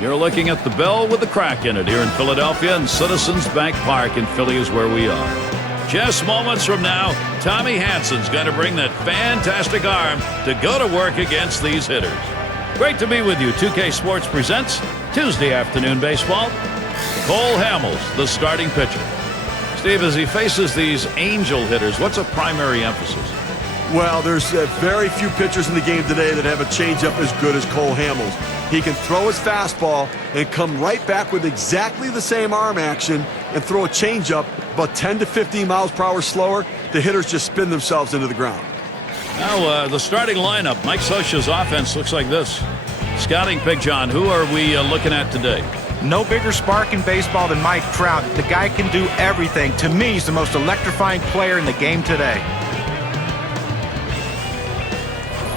You're looking at the Bell with the crack in it here in Philadelphia, and Citizens Bank Park in Philly is where we are. Just moments from now, Tommy Hansen's going to bring that fantastic arm to go to work against these hitters. Great to be with you. 2K Sports presents Tuesday Afternoon Baseball. Cole Hamels, the starting pitcher. Steve, as he faces these angel hitters, what's a primary emphasis? Well, there's very few pitchers in the game today that have a changeup as good as Cole Hamels. He can throw his fastball and come right back with exactly the same arm action and throw a changeup about 10 to 15 miles per hour slower. The hitters just spin themselves into the ground. Now, the starting lineup, Mike Scioscia's offense looks like this. Scouting pick, John, who are we looking at today? No bigger spark in baseball than Mike Trout. The guy can do everything. To me, he's the most electrifying player in the game today.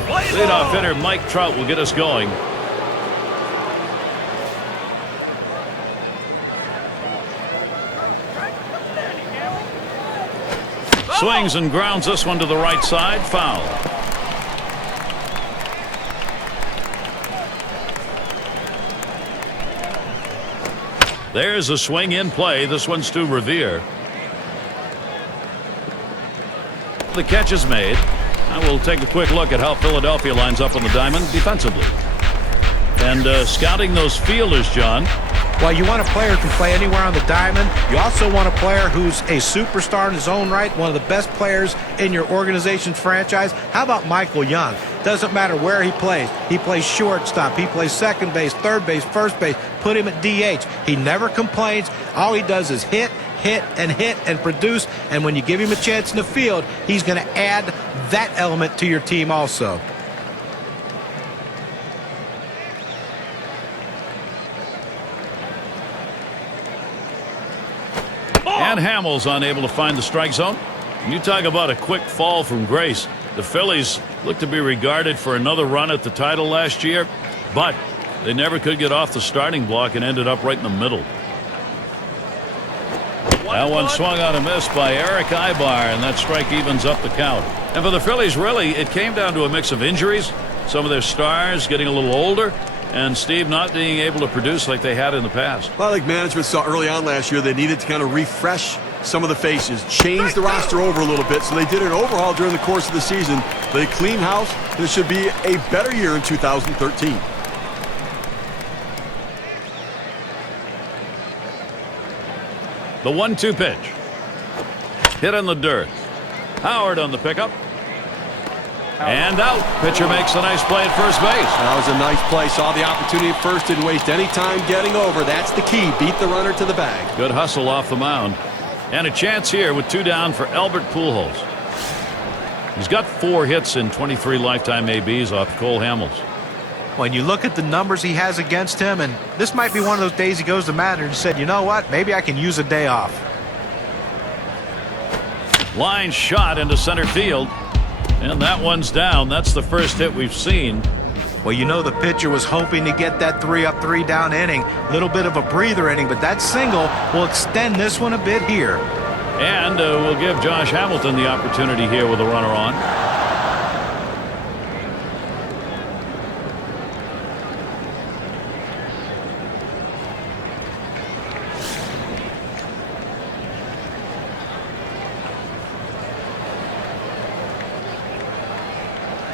Leadoff hitter Mike Trout will get us going. Swings and grounds this one to the right side. Foul. There's a swing in play. This one's to Revere. The catch is made. Now we'll take a quick look at how Philadelphia lines up on the diamond defensively. And scouting those fielders, John. Well, you want a player who can play anywhere on the diamond. You also want a player who's a superstar in his own right, one of the best players in your organization's franchise. How about Michael Young? Doesn't matter where he plays. He plays shortstop. He plays second base, third base, first base. Put him at DH. He never complains. All he does is hit and produce. And when you give him a chance in the field, he's going to add that element to your team also. And Hamels unable to find the strike zone. You talk about a quick fall from grace. The Phillies look to be regarded for another run at the title last year, but they never could get off the starting block and ended up right in the middle. That one swung on a miss by Eric Ibar, and that strike evens up the count. And for the Phillies, really, it came down to a mix of injuries, some of their stars getting a little older, and Steve not being able to produce like they had in the past. Well, like management saw early on last year, they needed to kind of refresh some of the faces, change the roster over a little bit, so they did an overhaul during the course of the season. They clean house. This should be a better year in 2013. The 1-2 pitch. Hit in the dirt. Howard on the pickup. And out. Pitcher makes a nice play at first base. That was a nice play. Saw the opportunity at first. Didn't waste any time getting over. That's the key. Beat the runner to the bag. Good hustle off the mound. And a chance here with 2 down for Albert Pujols. He's got 4 hits in 23 lifetime ABs off Cole Hamels. When you look at the numbers he has against him, and this might be one of those days he goes to the manager and said, you know what, maybe I can use a day off. Line shot into center field. And that one's down. That's the first hit we've seen. Well, you know the pitcher was hoping to get that 3-up, 3-down inning. Little bit of a breather inning, but that single will extend this one a bit here. And we'll give Josh Hamilton the opportunity here with a runner on.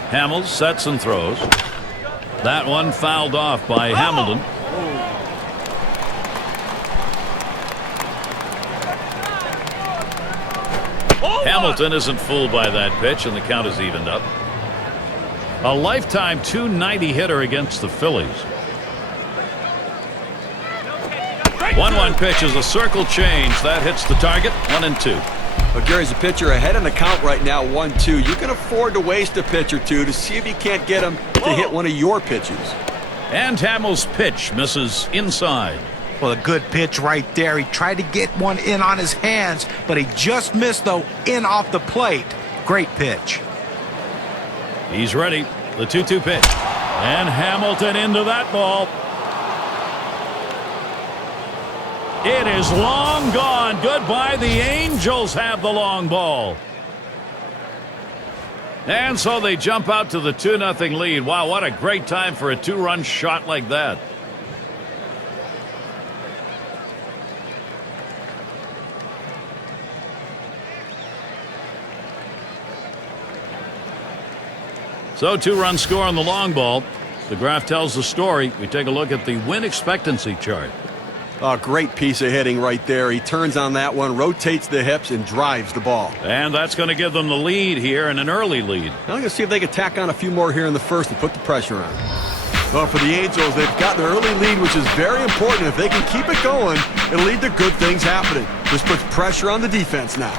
Hamels sets and throws. That one fouled off by Hamilton. Hamilton isn't fooled by that pitch, and the count is evened up. A lifetime .290 hitter against the Phillies. 1-1 pitch is a circle change. That hits the target. 1-2. Well, Gary's a pitcher ahead in the count right now, 1-2. You can afford to waste a pitch or two to see if you can't get him to hit one of your pitches. And Hamels' pitch misses inside. Well, a good pitch right there. He tried to get one in on his hands, but he just missed, though, in off the plate. Great pitch. He's ready. The 2-2 pitch. And Hamilton into that ball. It is long gone. Goodbye. The Angels have the long ball. And so they jump out to the 2-0 lead. Wow, what a great time for a 2-run shot like that. So 2-run score on the long ball. The graph tells the story. We take a look at the win expectancy chart. A great piece of hitting right there. He turns on that one, rotates the hips, and drives the ball. And that's going to give them the lead here, and an early lead. Now I'm going to see if they can tack on a few more here in the first and put the pressure on. Well, for the Angels, they've got their early lead, which is very important. If they can keep it going, it'll lead to good things happening. This puts pressure on the defense now.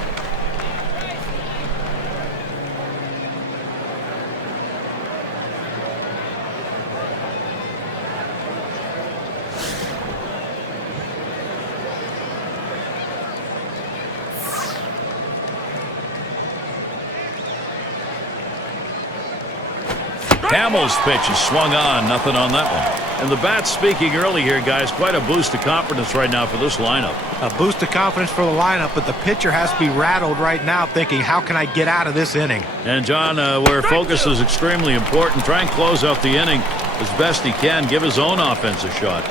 Hamels' pitch is swung on. Nothing on that one. And the bat speaking early here, guys. Quite a boost of confidence right now for this lineup. A boost of confidence for the lineup, but the pitcher has to be rattled right now thinking, how can I get out of this inning? And, John, where focus is extremely important, try and close out the inning as best he can. Give his own offense a shot.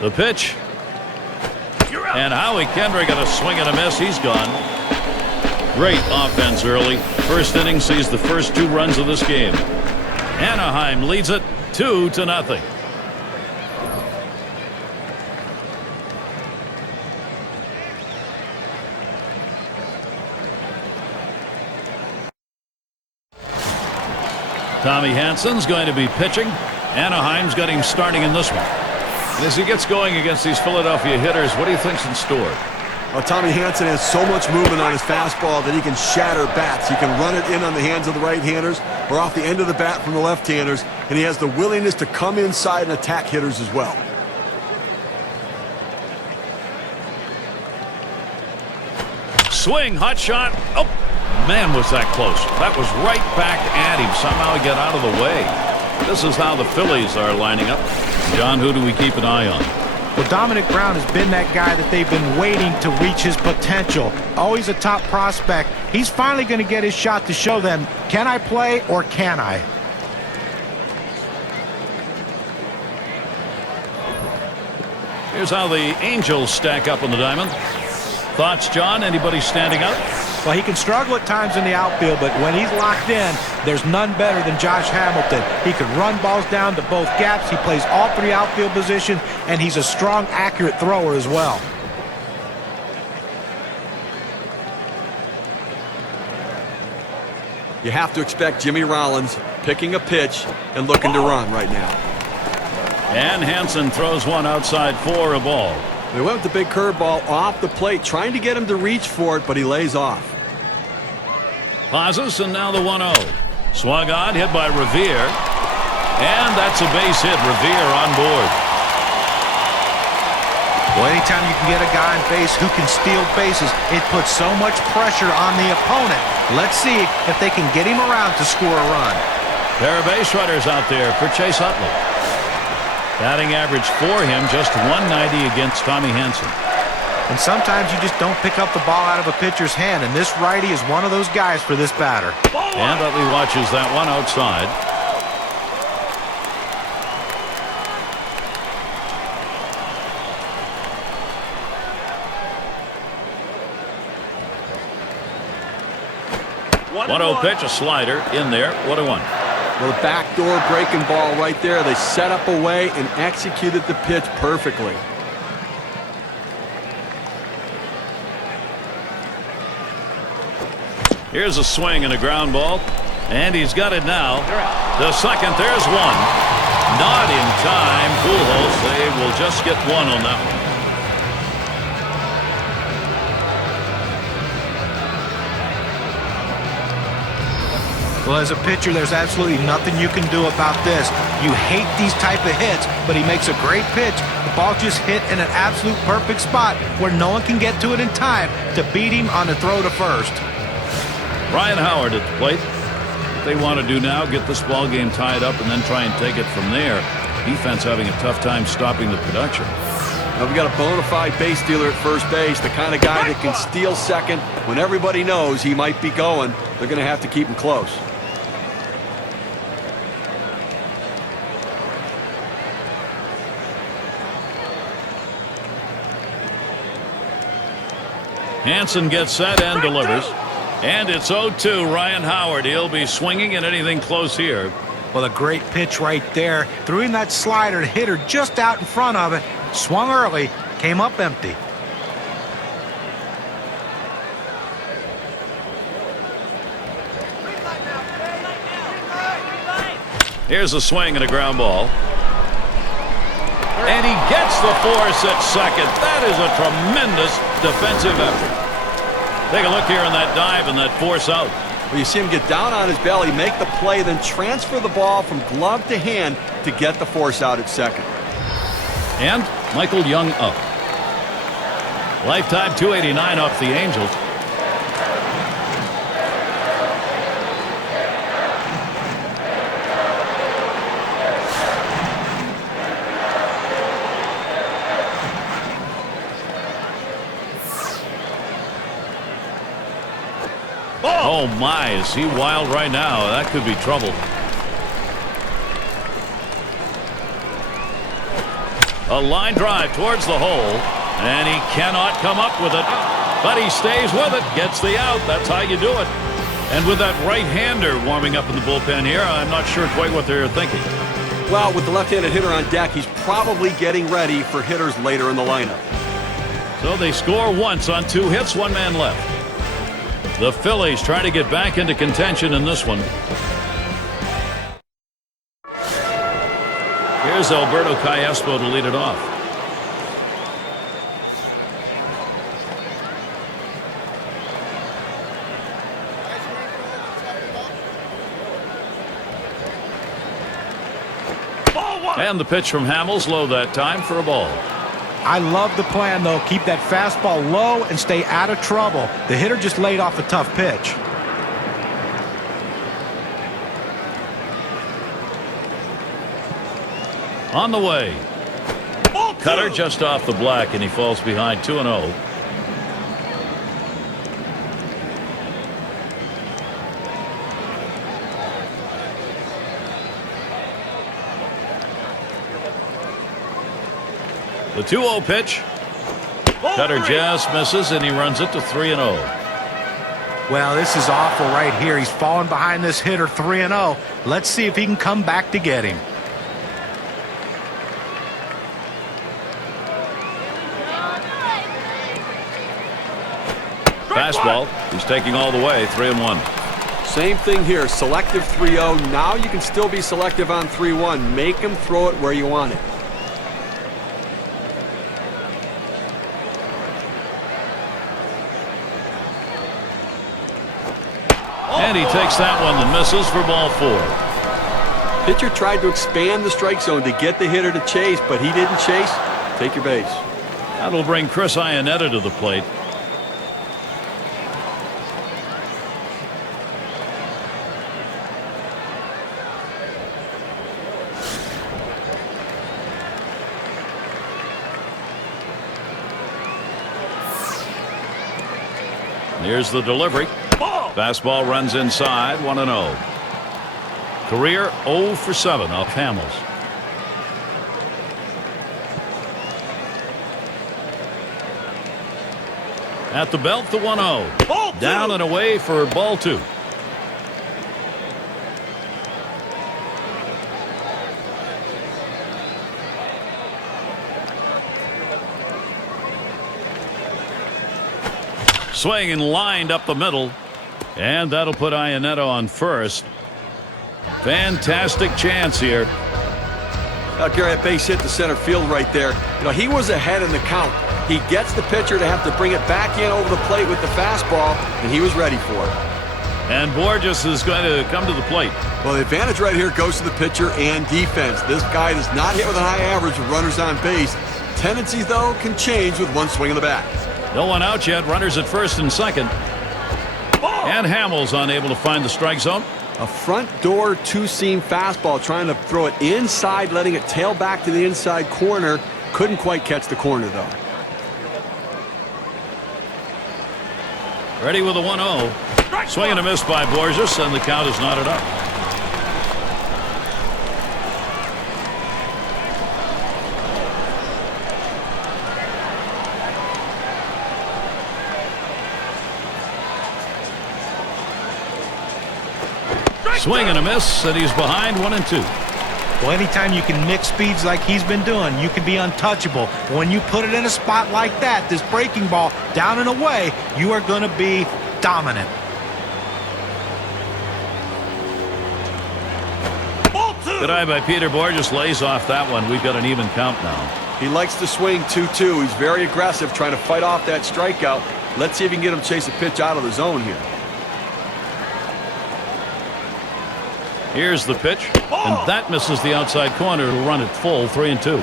The pitch. And Howie Kendrick got a swing and a miss. He's gone. Great offense early. First inning sees the first 2 runs of this game. Anaheim leads it 2-0. Tommy Hansen's going to be pitching. Anaheim's got him starting in this one. And as he gets going against these Philadelphia hitters, what do you think's in store? Well, Tommy Hansen has so much movement on his fastball that he can shatter bats. He can run it in on the hands of the right-handers or off the end of the bat from the left-handers, and he has the willingness to come inside and attack hitters as well. Swing, hot shot. Oh, man, was that close. That was right back at him. Somehow he got out of the way. This is how the Phillies are lining up. John, who do we keep an eye on? Well, Dominic Brown has been that guy that they've been waiting to reach his potential. Always a top prospect. He's finally going to get his shot to show them, can I play or can I? Here's how the Angels stack up on the diamond. Thoughts, John? Anybody standing up? Well, he can struggle at times in the outfield, but when he's locked in, there's none better than Josh Hamilton. He can run balls down to both gaps. He plays all 3 outfield positions, and he's a strong, accurate thrower as well. You have to expect Jimmy Rollins picking a pitch and looking to run right now. And Hansen throws one outside for a ball. They went with the big curveball off the plate, trying to get him to reach for it, but he lays off. Pauses, and now the 1-0. Swung on, hit by Revere. And that's a base hit. Revere on board. Well, anytime you can get a guy on base who can steal bases, it puts so much pressure on the opponent. Let's see if they can get him around to score a run. Pair of base runners out there for Chase Utley. Batting average for him, just 190 against Tommy Hansen. And sometimes you just don't pick up the ball out of a pitcher's hand, and this righty is one of those guys for this batter. And Utley watches that one outside. One-0 pitch, a slider in there. 1-1. Well, the backdoor breaking ball right there. They set up a way and executed the pitch perfectly. Here's a swing and a ground ball. And he's got it now. The second, there's one. Not in time. Pujols, they will just get one on that one. Well, as a pitcher, there's absolutely nothing you can do about this. You hate these type of hits, but he makes a great pitch. The ball just hit in an absolute perfect spot where no one can get to it in time to beat him on the throw to first. Ryan Howard at the plate. What they want to do now, get this ball game tied up and then try and take it from there. Defense having a tough time stopping the production. Now we've got a bona fide base stealer at first base, the kind of guy that can steal second when everybody knows he might be going. They're going to have to keep him close. Hansen gets set and delivers. And it's 0-2. Ryan Howard. He'll be swinging at anything close here. Well, a great pitch right there. Threw in that slider, hit her just out in front of it. Swung early, came up empty. Here's a swing and a ground ball. And he gets the force at second. That is a tremendous defensive effort. Take a look here on that dive and that force out. Well, you see him get down on his belly, make the play, then transfer the ball from glove to hand to get the force out at second. And Michael Young up. Lifetime 289 off the Angels. Oh my, is he wild right now? That could be trouble. A line drive towards the hole, and he cannot come up with it, but he stays with it, gets the out. That's how you do it. And with that right-hander warming up in the bullpen here, I'm not sure quite what they're thinking. Well, with the left-handed hitter on deck, he's probably getting ready for hitters later in the lineup. So they score once on 2 hits, 1 man left. The Phillies trying to get back into contention in this one. Here's Alberto Callaspo to lead it off. And the pitch from Hamels low that time for a ball. I love the plan, though. Keep that fastball low and stay out of trouble. The hitter just laid off a tough pitch. On the way. Cutter just off the black, and he falls behind 2-0. The 2-0 pitch. Cutter just misses, and he runs it to 3-0. Well, this is awful right here. He's falling behind this hitter 3-0. Let's see if he can come back to get him. Fastball. He's taking all the way. 3-1. Same thing here. Selective 3-0. Now you can still be selective on 3-1. Make him throw it where you want it. And he takes that one and misses for ball 4. Pitcher tried to expand the strike zone to get the hitter to chase, but he didn't chase. Take your base. That'll bring Chris Iannetta to the plate. Here's the delivery. Fastball runs inside, 1-0. Career 0 for 7 off Hamels. At the belt, the 1-0. Down and away for ball 2. Swing and lined up the middle. And that'll put Iannetta on first. Fantastic chance here. Out there at base hit to center field right there. You know, he was ahead in the count. He gets the pitcher to have to bring it back in over the plate with the fastball, and he was ready for it. And Borges is going to come to the plate. Well, the advantage right here goes to the pitcher and defense. This guy does not hit with a high average with runners on base. Tendencies, though, can change with one swing of the bat. No one out yet. Runners at first and second. And Hamels unable to find the strike zone. A front door two-seam fastball, trying to throw it inside, letting it tail back to the inside corner. Couldn't quite catch the corner, though. Ready with a 1-0. Swing and a miss by Borges, and the count is knotted up. Swing and a miss, and he's behind 1-2. Well, anytime you can mix speeds like he's been doing, you can be untouchable. When you put it in a spot like that, this breaking ball down and away, you are going to be dominant. Good eye by Peter Borges, lays off that one. We've got an even count now. He likes to swing 2-2. He's very aggressive, trying to fight off that strikeout. Let's see if he can get him to chase a pitch out of the zone here. Here's the pitch, and that misses the outside corner to run it full, 3-2.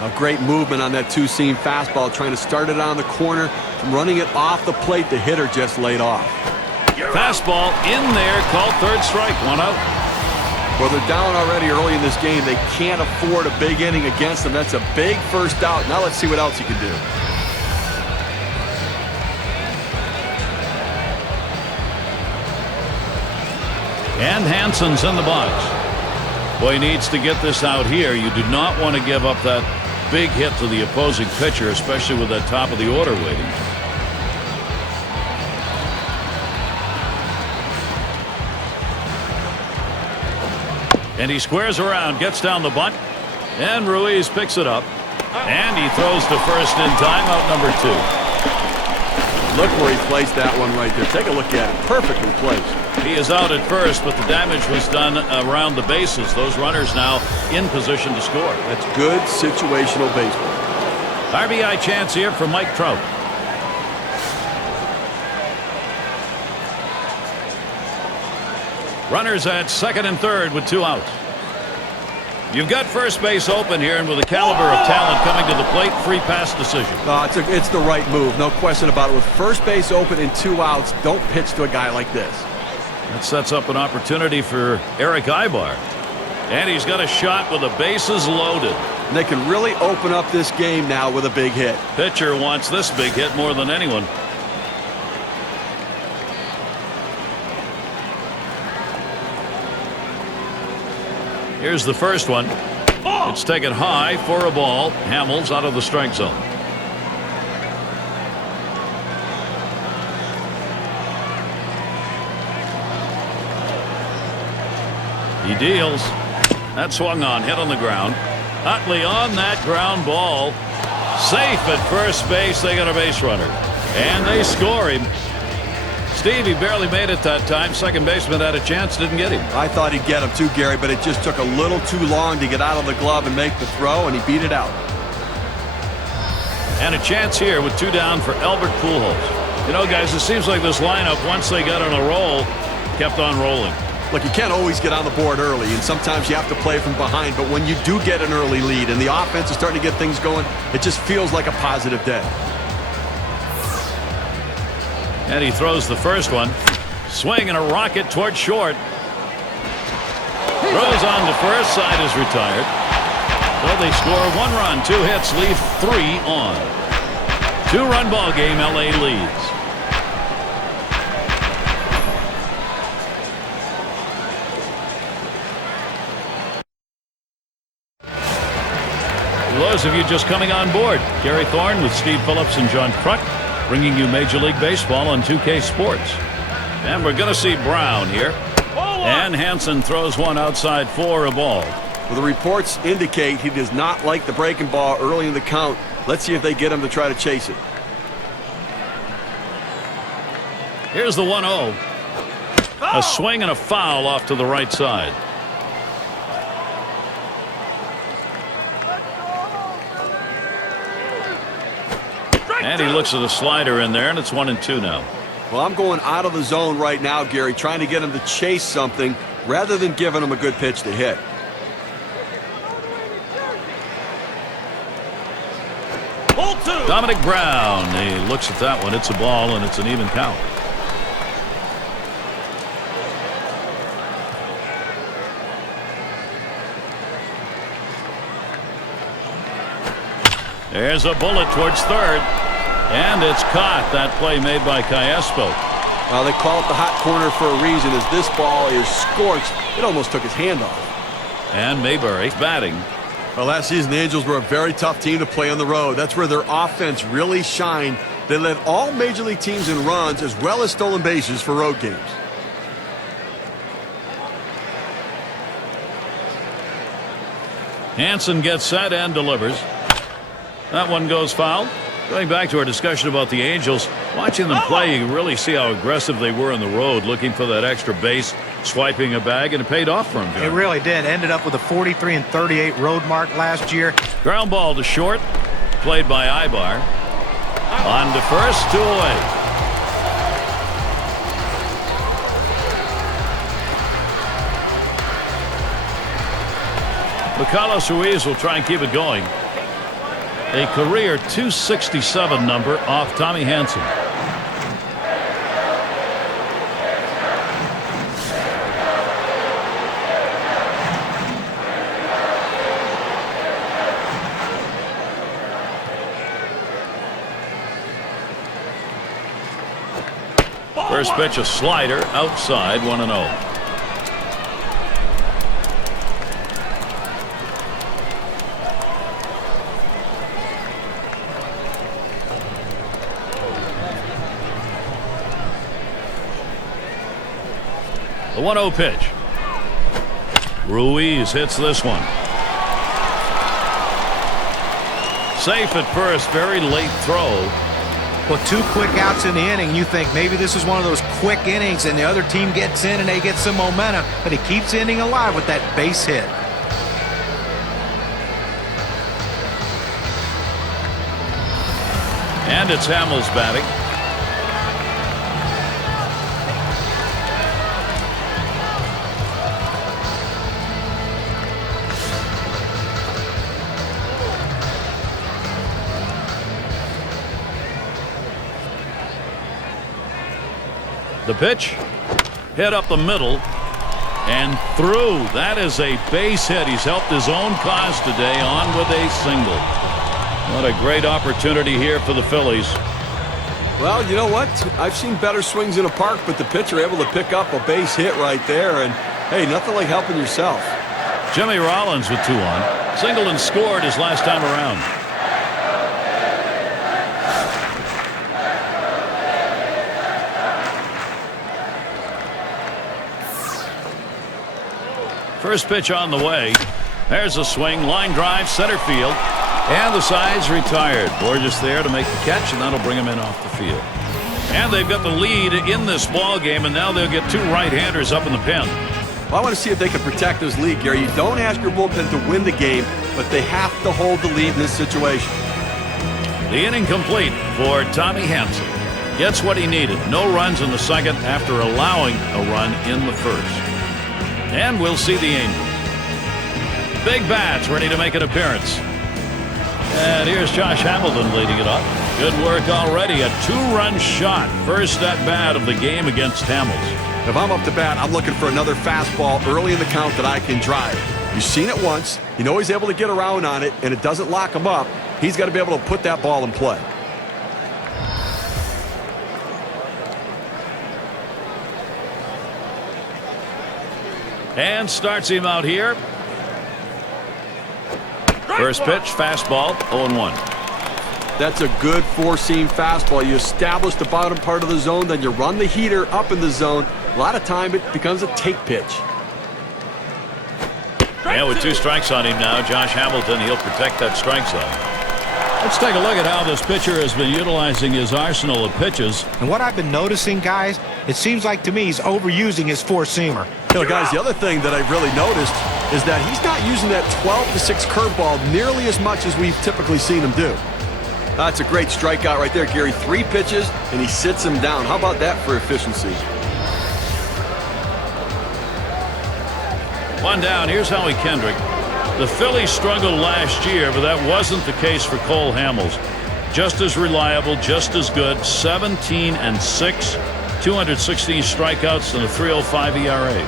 A great movement on that two-seam fastball, trying to start it on the corner, from running it off the plate. The hitter just laid off. Fastball in there, called third strike, 1 out. Well, they're down already early in this game. They can't afford a big inning against them. That's a big first out. Now let's see what else he can do. And Hansen's in the box. Boy, he needs to get this out here. You do not want to give up that big hit to the opposing pitcher, especially with that top of the order waiting. And he squares around, gets down the bunt, and Ruiz picks it up. And he throws to first in time, out number 2. Look where he placed that one right there. Take a look at it. Perfectly placed. He is out at first, but the damage was done around the bases. Those runners now in position to score. That's good situational baseball. RBI chance here for Mike Trout. Runners at second and third with 2 outs. You've got first base open here, and with the caliber of talent coming to the plate, free pass decision. It's the right move, no question about it. With first base open and 2 outs, don't pitch to a guy like this. That sets up an opportunity for Eric Ibar. And he's got a shot with the bases loaded. And they can really open up this game now with a big hit. Pitcher wants this big hit more than anyone. Here's the first one. It's taken high for a ball. Hamels out of the strike zone. He deals. That swung on, hit on the ground. Utley on that ground ball. Safe at first base. They got a base runner. And they score him. Steve, he barely made it that time. Second baseman had a chance, didn't get him. I thought he'd get him too, Gary, but it just took a little too long to get out of the glove and make the throw, and he beat it out. And a chance here with 2 down for Albert Pujols. You know, guys, it seems like this lineup, once they got on a roll, kept on rolling. Look, you can't always get on the board early, and sometimes you have to play from behind, but when you do get an early lead and the offense is starting to get things going, it just feels like a positive day. And he throws the first one. Swing and a rocket toward short. Throws on to first, side is retired. So they score 1 run, 2 hits, leave 3 on. 2-run ball game, LA leads. For those of you just coming on board, Gary Thorne with Steve Phillips and John Kruk, bringing you Major League Baseball on 2K Sports. And we're going to see Brown here. And Hansen throws one outside for a ball. Well, the reports indicate he does not like the breaking ball early in the count. Let's see if they get him to try to chase it. Here's the 1-0. A swing and a foul off to the right side. And he looks at a slider in there, and it's 1-2 now. Well, I'm going out of the zone right now, Gary, trying to get him to chase something rather than giving him a good pitch to hit. Dominic Brown, he looks at that one. It's a ball, and it's an even count. There's a bullet towards third, and it's caught. That play made by Cayespo. Well, they call it the hot corner for a reason, as this ball is scorched. It almost took his hand off. And Mayberry batting. Well, last season, the Angels were a very tough team to play on the road. That's where their offense really shined. They led all major league teams in runs as well as stolen bases for road games. Hansen gets set and delivers. That one goes foul. Going back to our discussion about the Angels, watching them play, you really see how aggressive they were on the road, looking for that extra base, swiping a bag, and it paid off for them. It really did. Ended up with a 43-38 road mark last year. Ground ball to short, played by Ibar. On to first, 2 away. Carlos Ruiz will try and keep it going. A career .267 number off Tommy Hansen. First pitch, a slider outside, 1-0. The 1-0 pitch. Ruiz hits this one. Safe at first. Very late throw. Well, 2 quick outs in the inning. You think maybe this is one of those quick innings and the other team gets in and they get some momentum, but he keeps the inning alive with that base hit. And it's Hamels batting. The pitch hit up the middle and through. That is a base hit. He's helped his own cause today, on with a single. What a great opportunity here for the Phillies. Well, you know what? I've seen better swings in a park, but the pitcher able to pick up a base hit right there, and hey, nothing like helping yourself. Jimmy Rollins with 2 on. Singled and scored his last time around. First pitch on the way. There's a swing, line drive, center field, and the side's retired. Borges there to make the catch, and that'll bring him in off the field. And they've got the lead in this ball game, and now they'll get 2 right-handers up in the pen. Well, I want to see if they can protect this lead, Gary. You don't ask your bullpen to win the game, but they have to hold the lead in this situation. The inning complete for Tommy Hansen. Gets what he needed. No runs in the second after allowing a run in the first. And we'll see the Angels. Big bats ready to make an appearance. And here's Josh Hamilton leading it off. Good work already. A 2-run shot. First at bat of the game against Hamels. If I'm up to bat, I'm looking for another fastball early in the count that I can drive. You've seen it once. You know he's able to get around on it, and it doesn't lock him up. He's got to be able to put that ball in play. And starts him out here. First pitch, fastball, 0-1. That's a good 4-seam fastball. You establish the bottom part of the zone, then you run the heater up in the zone. A lot of time it becomes a take pitch. And with 2 strikes on him now, Josh Hamilton, he'll protect that strike zone. Let's take a look at how this pitcher has been utilizing his arsenal of pitches. And what I've been noticing, guys, it seems like to me he's overusing his 4-seamer. You know, guys, the other thing that I've really noticed is that he's not using that 12-6 curveball nearly as much as we've typically seen him do. That's a great strikeout right there, Gary. 3 pitches, and he sits him down. How about that for efficiency? 1 down. Here's Howie Kendrick. The Phillies struggled last year, but that wasn't the case for Cole Hamels. Just as reliable, just as good. 17-6, 216 strikeouts, and a 3.05 ERA.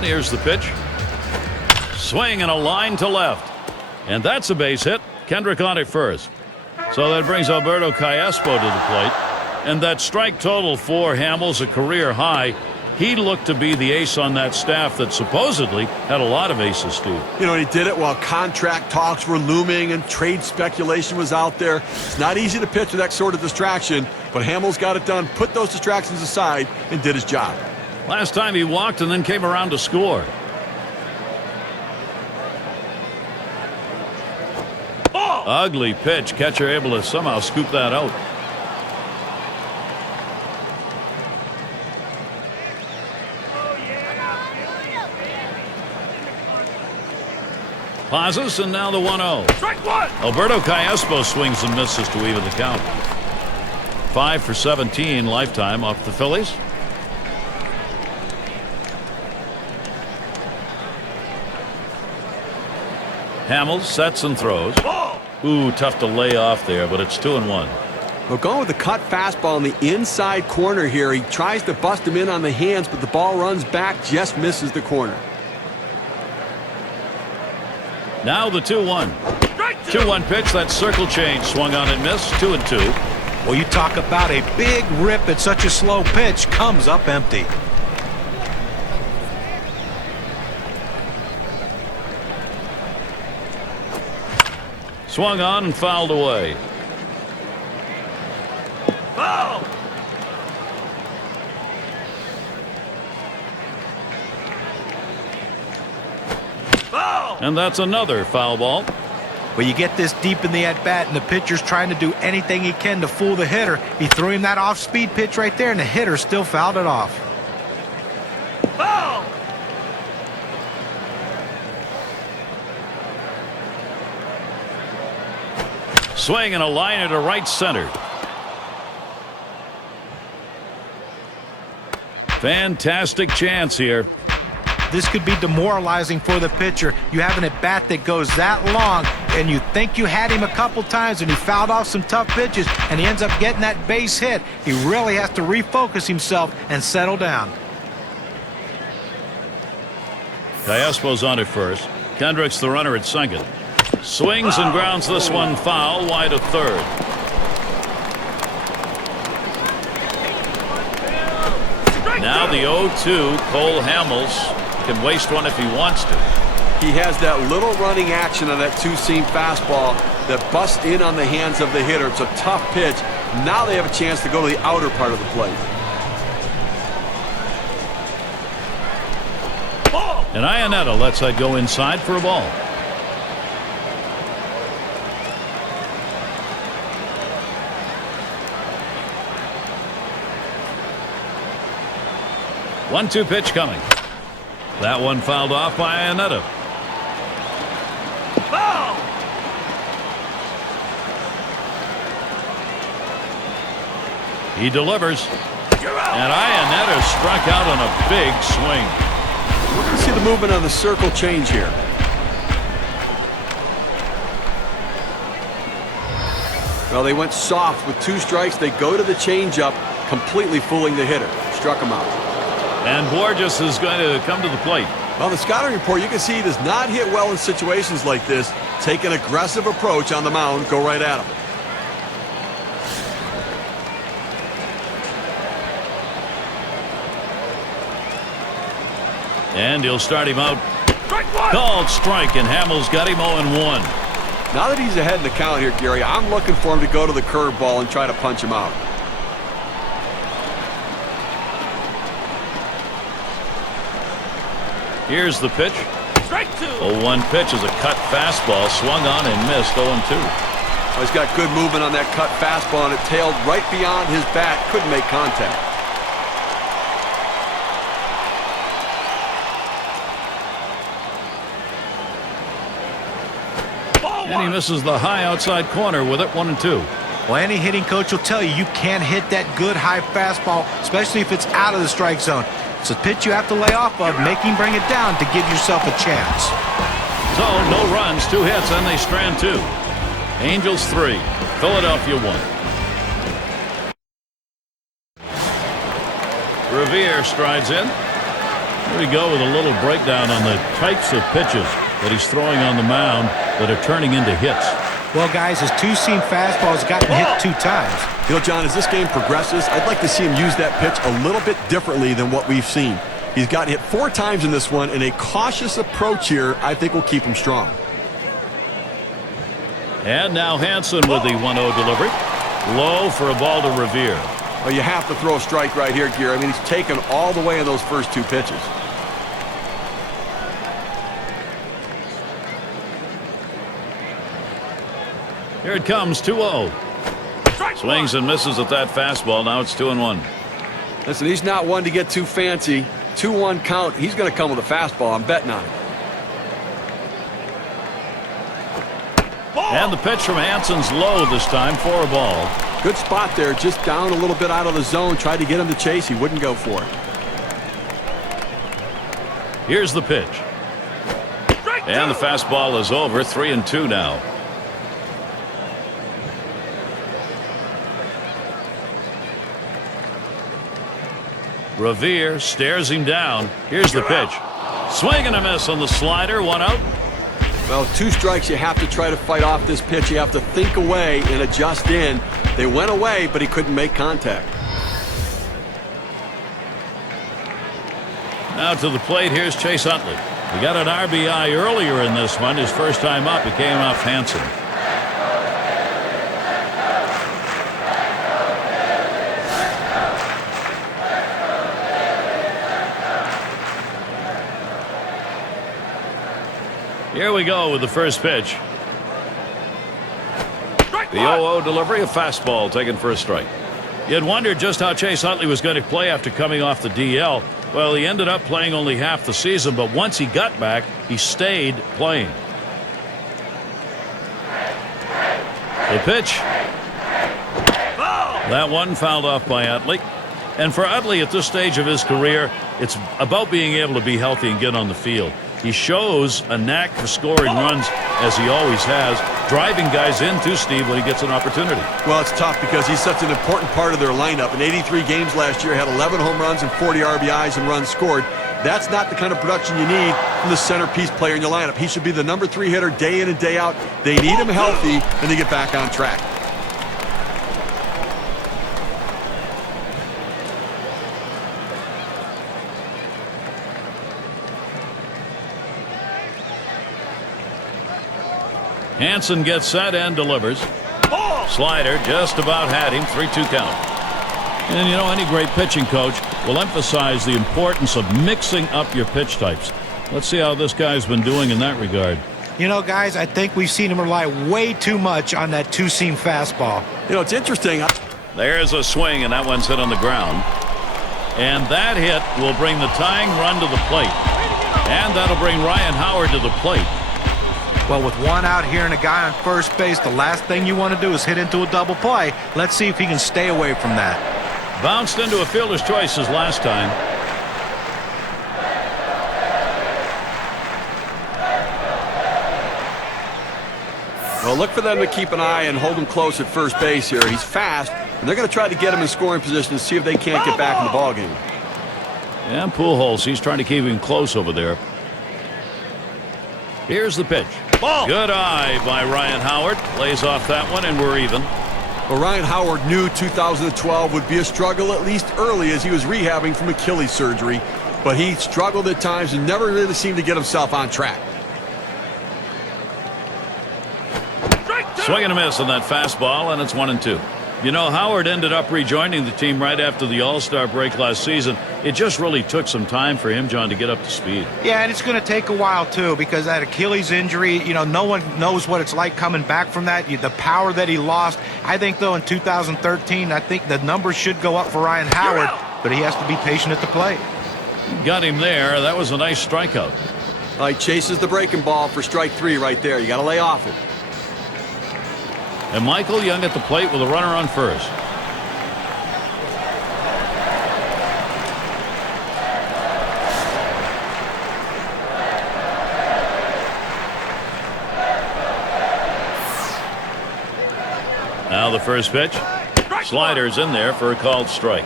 Here's the pitch. Swing and a line to left. And that's a base hit. Kendrick on it first. So that brings Alberto Callaspo to the plate. And that strike total for Hamels, a career high. He looked to be the ace on that staff that supposedly had a lot of aces, Steve. You know, he did it while contract talks were looming and trade speculation was out there. It's not easy to pitch with that sort of distraction, but Hamels got it done, put those distractions aside, and did his job. Last time he walked and then came around to score. Ugly pitch. Catcher able to somehow scoop that out. Pauses, and now the 1-0. Strike one. Alberto Callaspo swings and misses to even the count. 5 for 17 lifetime off the Phillies. Hamels sets and throws. Ooh, tough to lay off there, but it's 2-1. Well, going with the cut fastball in the inside corner here. He tries to bust him in on the hands, but the ball runs back, just misses the corner. Now the 2-1. 2-1 pitch. That circle change. Swung on and missed. 2-2. Well, you talk about a big rip at such a slow pitch. Comes up empty. Swung on and fouled away. Foul. Foul. And that's another foul ball. Well, you get this deep in the at-bat, and the pitcher's trying to do anything he can to fool the hitter. He threw him that off-speed pitch right there, and the hitter still fouled it off. Foul. Swing and a liner to right center. Fantastic chance here. This could be demoralizing for the pitcher. You have an at-bat that goes that long, and you think you had him a couple times, and he fouled off some tough pitches, and he ends up getting that base hit. He really has to refocus himself and settle down. Callaspo's on at first. Kendrick's the runner at second. Swings and grounds this one foul, wide of third. Now the 0-2. Cole Hamels can waste one if he wants to. He has that little running action on that two-seam fastball that busts in on the hands of the hitter. It's a tough pitch. Now they have a chance to go to the outer part of the plate. And Iannetta lets that go inside for a ball. One-two pitch coming. That one fouled off by Iannetta. Foul. He delivers. You're out. And Iannetta struck out on a big swing. We're going to see the movement on the circle change here. Well, they went soft with 2 strikes. They go to the changeup, completely fooling the hitter. Struck him out. And Borges is going to come to the plate. Well, the scouting report, you can see he does not hit well in situations like this. Take an aggressive approach on the mound, go right at him. And he'll start him out. Strike one. Called strike, and Hamels got him 0-1. Now that he's ahead in the count here, Gary, I'm looking for him to go to the curveball and try to punch him out. Here's the pitch. Strike two. 0-1 pitch is a cut fastball, swung on and missed. 0-2. Well, he's got good movement on that cut fastball, and it tailed right beyond his bat. Couldn't make contact. And he misses the high outside corner with it. 1-2. Well, any hitting coach will tell you you can't hit that good high fastball, especially if it's out of the strike zone. It's a pitch you have to lay off of, make him bring it down to give yourself a chance. So, no runs, 2 hits, and they strand 2. Angels 3, Philadelphia 1. Revere strides in. Here we go with a little breakdown on the types of pitches that he's throwing on the mound that are turning into hits. Well, guys, his two-seam fastball has gotten hit 2 times. You know, John, as this game progresses, I'd like to see him use that pitch a little bit differently than what we've seen. He's gotten hit 4 times in this one, and a cautious approach here I think will keep him strong. And now Hanson with the 1-0 delivery. Low for a ball to Revere. Well, you have to throw a strike right here, Gear. I mean, he's taken all the way in those first 2 pitches. Here it comes, 2-0. Swings and misses at that fastball. Now it's 2-1. Listen, he's not one to get too fancy. 2-1 count. He's going to come with a fastball. I'm betting on it. And the pitch from Hanson's low this time for a ball. Good spot there. Just down a little bit out of the zone. Tried to get him to chase. He wouldn't go for it. Here's the pitch. And the fastball is over. 3-2 now. Revere stares him down. Here's the pitch. Swing and a miss on the slider. 1 out. Well, 2 strikes. You have to try to fight off this pitch. You have to think away and adjust in. They went away, but he couldn't make contact. Now to the plate. Here's Chase Utley. He got an RBI earlier in this one. His first time up. It came off Hanson. Here we go with the first pitch. The 0-0 delivery, a fastball taken for a strike. You'd wondered just how Chase Utley was going to play after coming off the DL. Well, he ended up playing only half the season, but once he got back, he stayed playing. The pitch. That one fouled off by Utley. And for Utley at this stage of his career, it's about being able to be healthy and get on the field. He shows a knack for scoring runs, as he always has, driving guys in too, Steve, when he gets an opportunity. Well, it's tough because he's such an important part of their lineup. In 83 games last year, had 11 home runs and 40 RBIs and runs scored. That's not the kind of production you need from the centerpiece player in your lineup. He should be the number 3 hitter day in and day out. They need him healthy and to get back on track. Hanson gets set and delivers. Slider just about had him. 3-2 count. And you know, any great pitching coach will emphasize the importance of mixing up your pitch types. Let's see how this guy's been doing in that regard. You know, guys, I think we've seen him rely way too much on that 2-seam fastball. You know, it's interesting. There's a swing, and that one's hit on the ground. And that hit will bring the tying run to the plate. And that'll bring Ryan Howard to the plate. Well, with 1 out here and a guy on first base, the last thing you want to do is hit into a double play. Let's see if he can stay away from that. Bounced into a fielder's choice his last time. Well, look for them to keep an eye and hold him close at first base here. He's fast, and they're going to try to get him in scoring position to see if they can't get back in the ballgame. And Pujols, he's trying to keep him close over there. Here's the pitch. Ball. Good eye by Ryan Howard. Lays off that one, and we're even. Well, Ryan Howard knew 2012 would be a struggle at least early as he was rehabbing from Achilles surgery, but he struggled at times and never really seemed to get himself on track. Swing and a miss on that fastball, and it's 1-2. You know, Howard ended up rejoining the team right after the All-Star break last season. It just really took some time for him, John, to get up to speed. Yeah, and it's going to take a while, too, because that Achilles injury, you know, no one knows what it's like coming back from that. The power that he lost. I think, though, in 2013, I think the numbers should go up for Ryan Howard, but he has to be patient at the plate. Got him there. That was a nice strikeout. All right, chases the breaking ball for strike 3 right there. You got to lay off it. And Michael Young at the plate with a runner on first. Now the first pitch. Slider's in there for a called strike.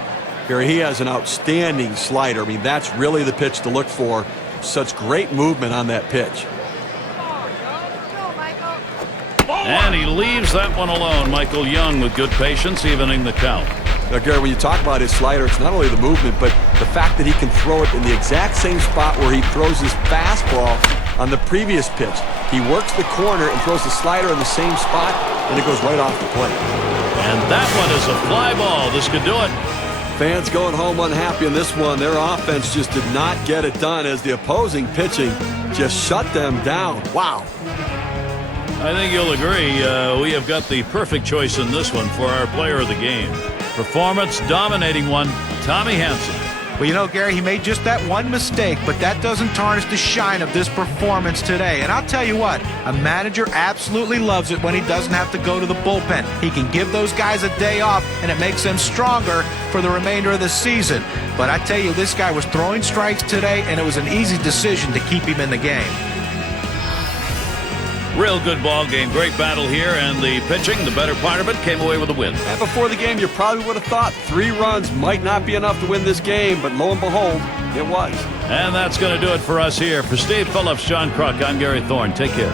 Here he has an outstanding slider. I mean, that's really the pitch to look for. Such great movement on that pitch. And he leaves that one alone. Michael Young with good patience, evening the count. Now, Gary, when you talk about his slider, it's not only the movement, but the fact that he can throw it in the exact same spot where he throws his fastball on the previous pitch. He works the corner and throws the slider in the same spot, and it goes right off the plate. And that one is a fly ball. This could do it. Fans going home unhappy in this one. Their offense just did not get it done as the opposing pitching just shut them down. Wow. I think you'll agree we have got the perfect choice in this one for our player of the game. Performance dominating one, Tommy Hanson. Well, you know, Gary, he made just that one mistake, but that doesn't tarnish the shine of this performance today. And I'll tell you what, a manager absolutely loves it when he doesn't have to go to the bullpen. He can give those guys a day off, and it makes them stronger for the remainder of the season. But I tell you, this guy was throwing strikes today, and it was an easy decision to keep him in the game. Real good ball game. Great battle here, and the pitching, the better part of it, came away with a win. And before the game, you probably would have thought 3 runs might not be enough to win this game, but lo and behold, it was. And that's going to do it for us here. For Steve Phillips, John Kruk, I'm Gary Thorne. Take care.